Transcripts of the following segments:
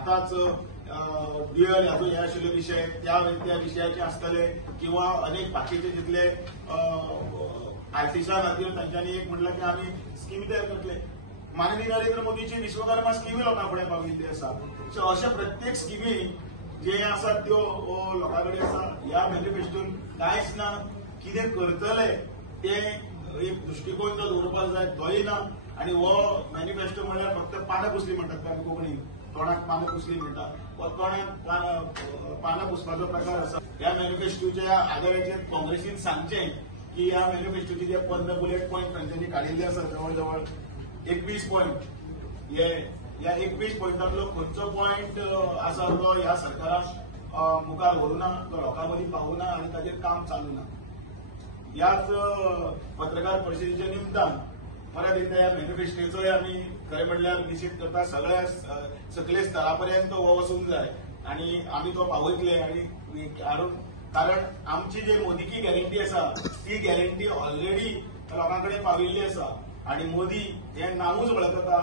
आताच ड्युअल ह्याचो हे आशिल्ले विषय त्या विशयाचे आसतले किंवा अनेक बाकीचे जितले आर्टिस्टां खातीर तांच्यांनी एक म्हणलें की आमी स्कीमी तयार करतले. माननीय नरेंद्र मोदीची विश्वकर्मा स्कीमी लोकां फुडें पाविल्ली आसा. सो अशा प्रत्येक स्कीमी जे आसात त्यो लोकां कडेन आसा. ह्या मॅनिफेस्टोन कांयच ना. कितें करतले ते एक दृष्टिकोन जो दवरपाक जाय तोय ना. आनी हो मॅनिफेस्टो म्हळ्यार फक्त पानां पुसली म्हणटात आमी कोंकणीन, तोंडाक पानां पुसली म्हणटात, वा तोंडाक पानां पुसपाचो प्रकार आसा. ह्या मॅनिफेस्टोच्या आदाराचेर काँग्रेसीन सांगचें की ह्या मॅनिफेस्टोचे जे 15 बुलेट पॉयंट तांच्यांनी काडिल्ले आसा जवळ जवळ 21 पॉयंट, ह्या 21 पॉयंटांतलो खंयचो पॉयंट आसा तो ह्या सरकारान मुखार व्हरूना, तो लोकां मदीं पावूना आनी ताचेर काम चालू ना. ह्याच पत्रकार परिशदेच्या निमतान परत एकदा ह्या मॅनिफेस्टोचोय आमी खरें म्हणल्यार निश्चित करता सगळ्या सकले स्तरापर्यंत हो वचूंक जाय आनी आमी तो पावयतले. आनी कारण आमची जी मोदी की गॅरंटी आसा ती गॅरंटी ऑलरेडी लोकां कडेन पाविल्ली आसा. आनी मोदी हें नांवूच वळखता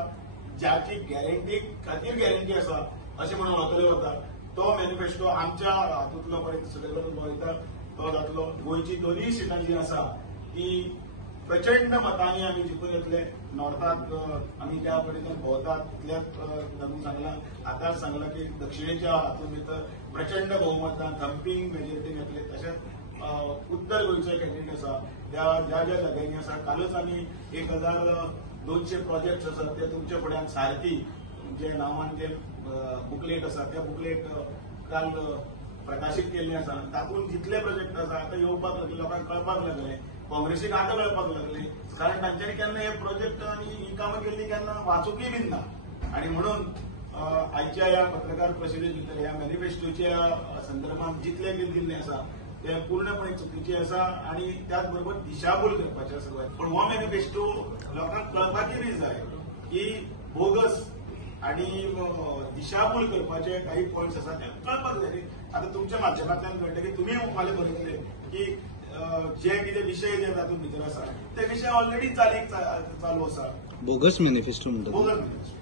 ज्याची गॅरंटी खातीर गॅरंटी आसा अशें म्हणून वळखले वता. तो मॅनिफेस्टो आमच्या हातूंतलो परत सगळे करून वयता तो जातलो. गोंयची दोनूय सिटां जी आसा ती प्रचंड मतांनी आमी जिखून येतले. नॉर्थाक आमी त्या परीन भोंवतात तितल्याच तातूंत सांगलां. आतांच सांगलां की दक्षिणेच्या हातूंत भितर प्रचंड भोवमतान थंपींग मेजॉरिटीन येतले. तशेंच उत्तर गोंयचे कॅन्डिडेट आसा ज्या जाग्यांनी आसा. कालच आमी 1200 प्रोजेक्ट आसात ते तुमचे फुड्यान सारथी जे नांवान जे बुकलेट आसा त्या बुकलेट काल प्रकाशीत केल्ले आसा. तातूंत जितले प्रोजेक्ट आसा आतां येवपाक लागले, लोकांक कळपाक लागले, काँग्रेसीक आतां कळपाक लागले. कारण तांच्यांनी केन्ना हे प्रोजेक्ट आनी ही कामां केल्ली केन्ना वाचूंकय बीन ना. आनी म्हणून आयच्या ह्या पत्रकार परिशदे भितर ह्या मॅनिफेस्टोच्या संदर्भात जितले बीन दिल्ले आसा ते पूर्णपणे चुकीचे आसा आनी त्याच बरोबर दिशाभूल करपाचे आसा. पण हो मॅनिफेस्टो लोकांक कळपाकय जाय की बोगस आणि दिशाभूल करपाचे काही पॉइंट्स आसा ते कळपाक जाय. आता तुमच्या माध्यमांतल्यान कळटा की तुमी फाल्यां बरयतले की जे कितें विशय जे तातूंत भितर आसा ते विशय ऑलरेडी चालू आसा. बोगस मॅनिफेस्टो म्हणटा बोगस मॅनिफेस्टो